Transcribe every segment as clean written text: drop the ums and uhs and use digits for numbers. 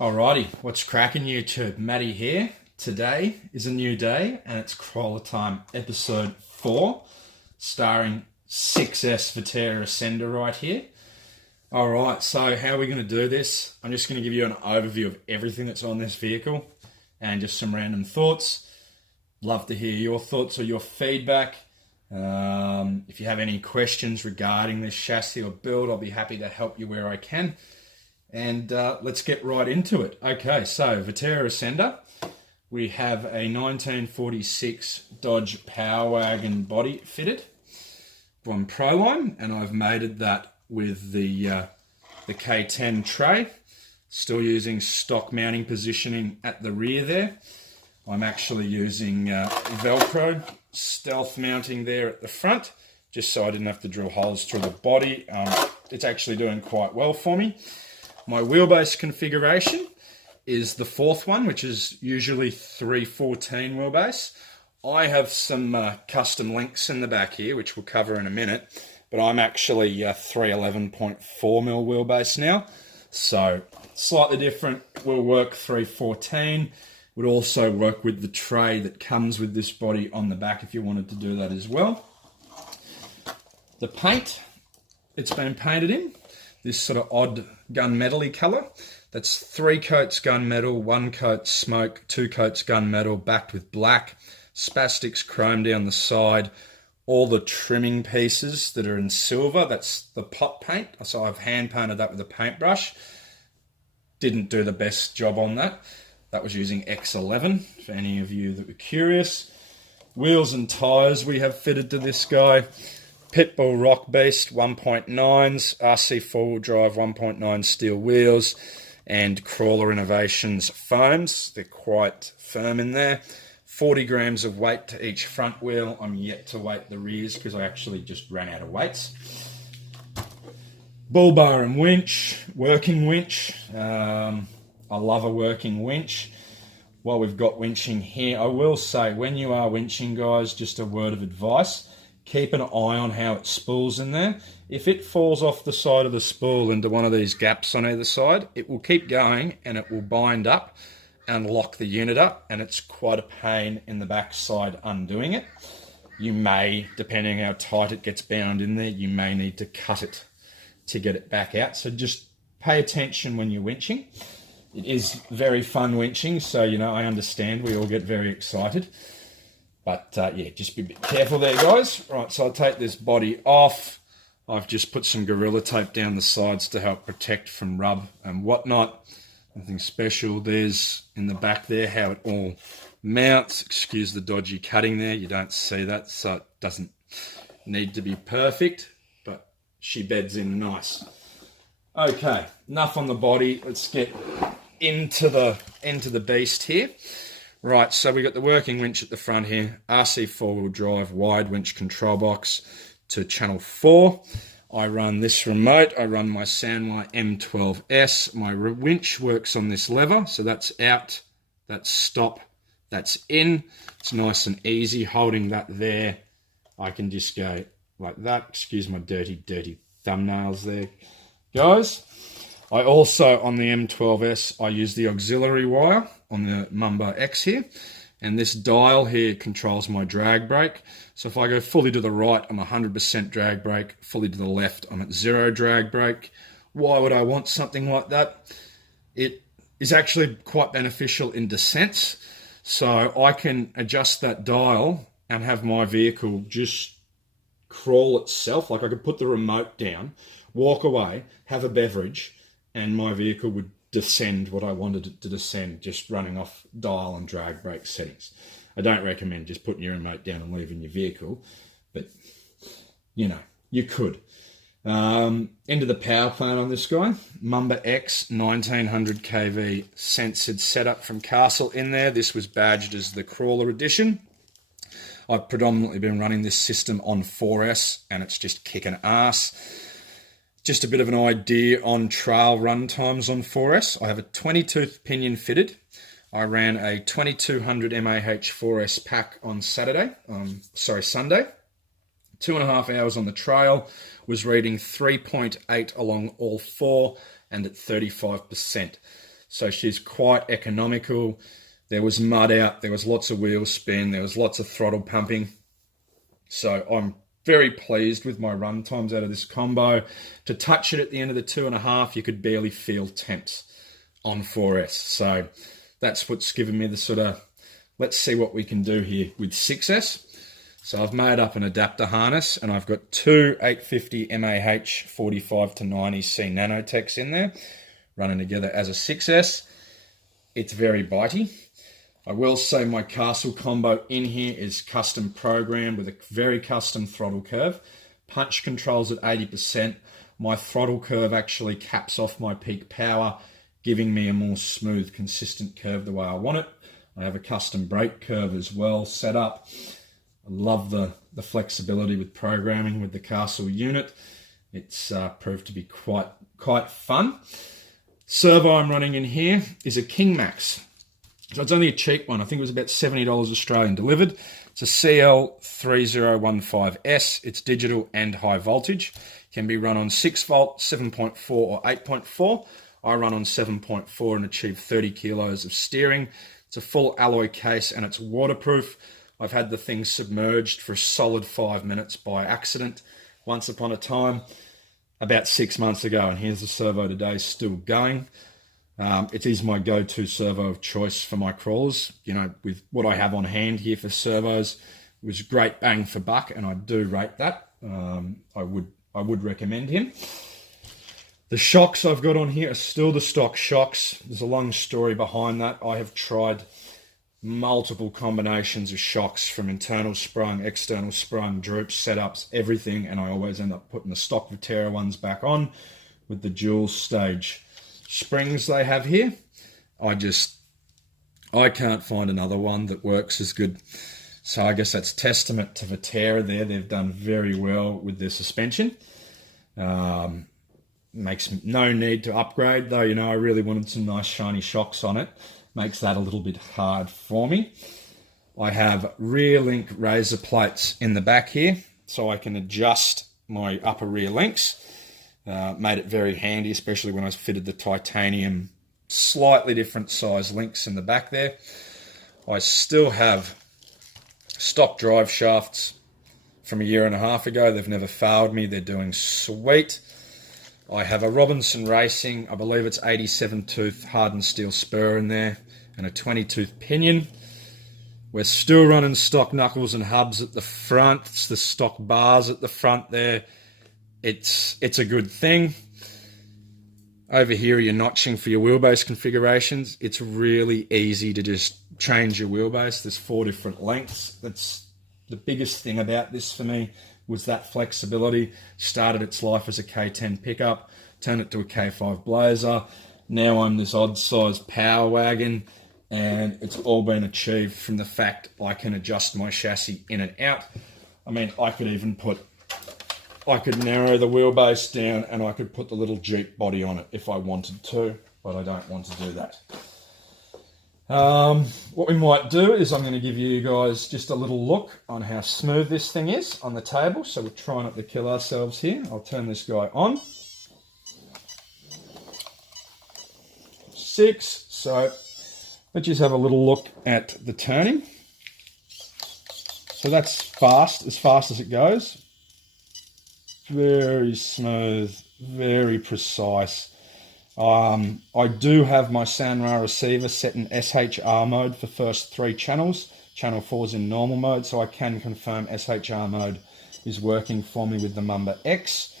Alrighty, what's cracking YouTube? Matty here. Today is a new day and it's crawler time, episode 4, starring 6S Vaterra Ascender right here. Alright, so how are we going to do this? I'm just going to give you an overview of everything that's on this vehicle and just some random thoughts. Love to hear your thoughts or your feedback. If you have any questions regarding this chassis or build, I'll be happy to help you where I can. And let's get right into it. Okay, so Vaterra Ascender. We have a 1946 Dodge Power Wagon body fitted from Proline, and I've mated that with the K10 tray. Still using stock mounting positioning at the rear there. I'm actually using Velcro stealth mounting there at the front, just so I didn't have to drill holes through the body. It's actually doing quite well for me. My wheelbase configuration is the 4th one, which is usually 314 wheelbase. I have some custom links in the back here, which we'll cover in a minute, but I'm actually 311.4mm wheelbase now. So slightly different, will work 314. Would also work with the tray that comes with this body on the back if you wanted to do that as well. The paint, it's been painted in this sort of odd gunmetal-y colour. That's 3 coats gunmetal, 1 coat smoke, 2 coats gunmetal, backed with black, spastics chrome down the side, all the trimming pieces that are in silver, that's the pot paint. So I've hand painted that with a paintbrush. Didn't do the best job on that. That was using X11, for any of you that were curious. Wheels and tyres we have fitted to this guy. Pitbull rockbeast 1.9s, RC 4-wheel drive 1.9 steel wheels, and Crawler Innovations foams. They're quite firm in there. 40 grams of weight to each front wheel. I'm yet to weight the rears because I actually just ran out of weights. Bull bar and winch, working winch. I love a working winch. While we've got winching here, I will say when you are winching, guys, just a word of advice. Keep an eye on how it spools in there. If it falls off the side of the spool into one of these gaps on either side, it will keep going and it will bind up and lock the unit up, and it's quite a pain in the backside undoing it. You may, depending how tight it gets bound in there, you may need to cut it to get it back out. So just pay attention when you're winching. It is very fun winching, so I understand we all get very excited. But yeah, just be a bit careful there, guys. Right, so I'll take this body off. I've just put some Gorilla Tape down the sides to help protect from rub and whatnot. Nothing special. There's in the back there how it all mounts. Excuse the dodgy cutting there. You don't see that, so it doesn't need to be perfect, but she beds in nice. Okay, enough on the body. Let's get into the beast here. Right, so we got the working winch at the front here, RC 4-wheel drive, wide winch control box to channel 4. I run this remote, I run my Sanwa M12S. My winch works on this lever, so that's out, that's stop, that's in. It's nice and easy holding that there. I can just go like that. Excuse my dirty thumbnails there, guys. I also, on the M12S, I use the auxiliary wire on the Mumba X here, and this dial here controls my drag brake. So if I go fully to the right, I'm 100% drag brake, fully to the left, I'm at 0 drag brake. Why would I want something like that? It is actually quite beneficial in descents, so I can adjust that dial and have my vehicle just crawl itself. Like I could put the remote down, walk away, have a beverage, and my vehicle would descend what I wanted it to descend, just running off dial and drag brake settings. I don't recommend just putting your remote down and leaving your vehicle, but you could. Into the power plant on this guy, Mumba X 1900 kV censored setup from Castle in there. This was badged as the Crawler Edition. I've predominantly been running this system on 4S and it's just kicking ass. Just a bit of an idea on trail run times on 4S. I have a 20-tooth pinion fitted. I ran a 2200 mAh 4S pack on Sunday. 2.5 hours on the trail, was reading 3.8 along all 4 and at 35%. So she's quite economical. There was mud out, there was lots of wheel spin, there was lots of throttle pumping. So I'm very pleased with my run times out of this combo. To touch it at the end of the 2.5, you could barely feel temps on 4S. So that's what's given me the sort of, let's see what we can do here with 6S. So I've made up an adapter harness, and I've got two 850 mAh 45 to 90 C nanotechs in there, running together as a 6S. It's very bitey. I will say my Castle combo in here is custom programmed with a very custom throttle curve. Punch controls at 80%. My throttle curve actually caps off my peak power, giving me a more smooth, consistent curve the way I want it. I have a custom brake curve as well set up. I love the flexibility with programming with the Castle unit. It's proved to be quite fun. Servo I'm running in here is a Kingmax. So it's only a cheap one. I think it was about $70 Australian delivered. It's a CL3015S. It's digital and high voltage. Can be run on 6 volt, 7.4 or 8.4. I run on 7.4 and achieve 30 kilos of steering. It's a full alloy case and it's waterproof. I've had the thing submerged for a solid 5 minutes by accident once upon a time about 6 months ago, and here's the servo today, still going. It is my go-to servo of choice for my crawlers. You know, with what I have on hand here for servos, it was great bang for buck, and I do rate that. I would recommend him. The shocks I've got on here are still the stock shocks. There's a long story behind that. I have tried multiple combinations of shocks, from internal sprung, external sprung, droops, setups, everything, and I always end up putting the stock Vaterra ones back on with the dual stage springs they have here. I can't find another one that works as good. So I guess that's testament to Vaterra there. They've done very well with their suspension. Makes no need to upgrade, though. You know, I really wanted some nice shiny shocks on it. Makes that a little bit hard for me. I have rear link razor plates in the back here, so I can adjust my upper rear links. Made it very handy, especially when I fitted the titanium slightly different size links in the back there. I still have stock drive shafts from 1.5 years ago. They've never failed me. They're doing sweet. I have a Robinson Racing, I believe it's 87 tooth hardened steel spur in there, and a 20 tooth pinion. We're still running stock knuckles and hubs at the front. It's the stock bars at the front there. It's a good thing. Over here are your notching for your wheelbase configurations. It's really easy to just change your wheelbase. There's 4 different lengths. That's the biggest thing about this for me, was that flexibility. Started its life as a K10 pickup, turned it to a K5 Blazer. Now I'm this odd sized power wagon, and it's all been achieved from the fact I can adjust my chassis in and out. I mean, I could narrow the wheelbase down and I could put the little Jeep body on it if I wanted to, but I don't want to do that. What we might do is I'm going to give you guys just a little look on how smooth this thing is on the table. So we're trying not to kill ourselves here. I'll turn this guy on. 6. So let's just have a little look at the turning. So that's fast, as fast as it goes. Very smooth, very precise. I do have my Sanwa receiver set in SHR mode for first 3 channels. Channel 4's in normal mode, so I can confirm SHR mode is working for me with the Mamba X.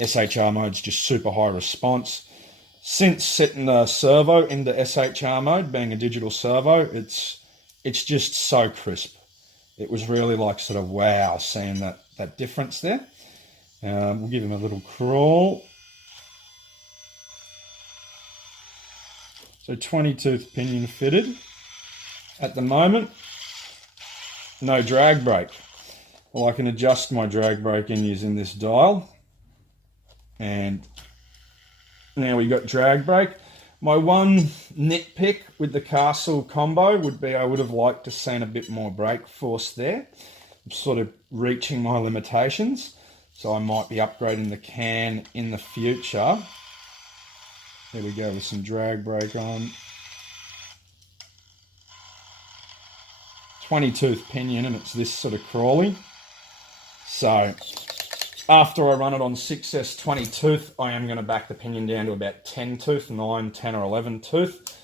SHR mode's just super high response. Since setting the servo into SHR mode, being a digital servo, it's just so crisp. It was really like sort of wow, seeing that difference there. We'll give him a little crawl. So 20 tooth pinion fitted. At the moment, no drag brake. Well, I can adjust my drag brake in using this dial. And now we've got drag brake. My one nitpick with the Castle combo would be I would have liked to have seen a bit more brake force there. I'm sort of reaching my limitations. So I might be upgrading the can in the future There we go with some drag brake on. 20-tooth pinion, and it's this sort of crawly. So after I run it on 6S 20-tooth, I am going to back the pinion down to about 10-tooth, 9, 10 or 11-tooth,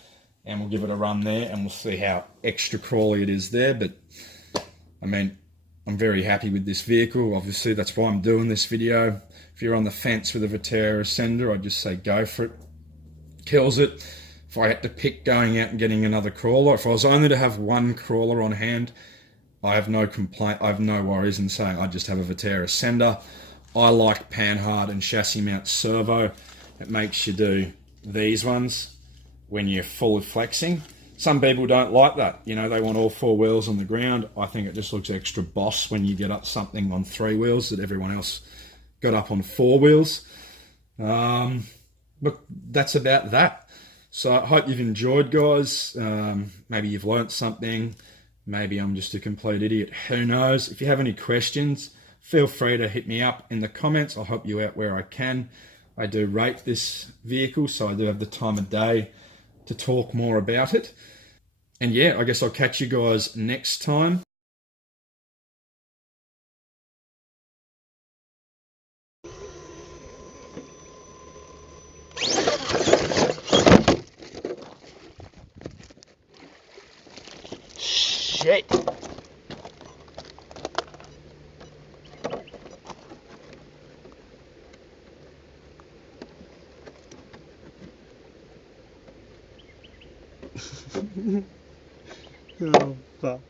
and we'll give it a run there, and we'll see how extra crawly it is there. But I mean, I'm very happy with this vehicle. Obviously, that's why I'm doing this video. If you're on the fence with a Vaterra Ascender, I'd just say go for it. Kills it. If I had to pick going out and getting another crawler, if I was only to have one crawler on hand, I have no complaint. I have no worries in saying I just have a Vaterra Ascender. I like panhard and chassis mount servo. It makes you do these ones when you're fully flexing. Some people don't like that. You know, they want all four wheels on the ground. I think it just looks extra boss when you get up something on 3 wheels that everyone else got up on 4 wheels. Look, that's about that. So I hope you've enjoyed, guys. Maybe you've learnt something. Maybe I'm just a complete idiot. Who knows? If you have any questions, feel free to hit me up in the comments. I'll help you out where I can. I do rate this vehicle, so I do have the time of day to talk more about it. And yeah, I guess I'll catch you guys next time. Shit. Oh, fuck.